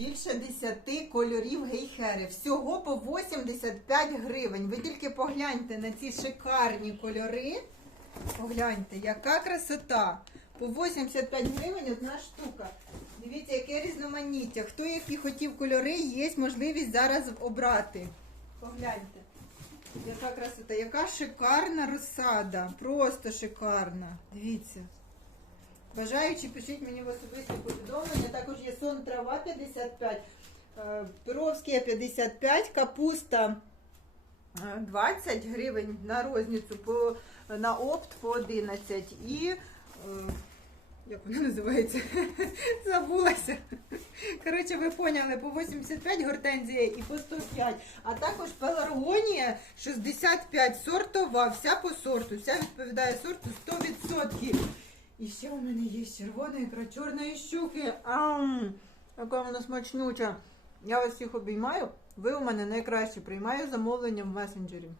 Більше 10 кольорів гейхери. Всього по 85 гривень. Ви тільки погляньте на ці шикарні кольори. Погляньте, яка красота. По 85 гривень одна штука. Дивіться, яке різноманіття. Хто які хотів кольори, є можливість зараз обрати. Погляньте. Яка красота, яка шикарна розсада. Просто шикарна. Дивіться. Бажаючи, пишіть мені в особисті повідомлення. Також є сон трава 55, е, Перовський 55, капуста е, 20 гривень на розницю, по, на опт по 11 і. е, Як вона називається? Забулася. Коротше, ви поняли, по 85 гортензія і по 105. А також пеларгонія 65 сортова, вся по сорту, вся відповідає сорту 100%. І ще у мене є червона ікра чорної щуки. Ам, яка вона смачнюча. Я вас всіх обіймаю. Ви у мене найкраще приймаю замовлення в месенджері.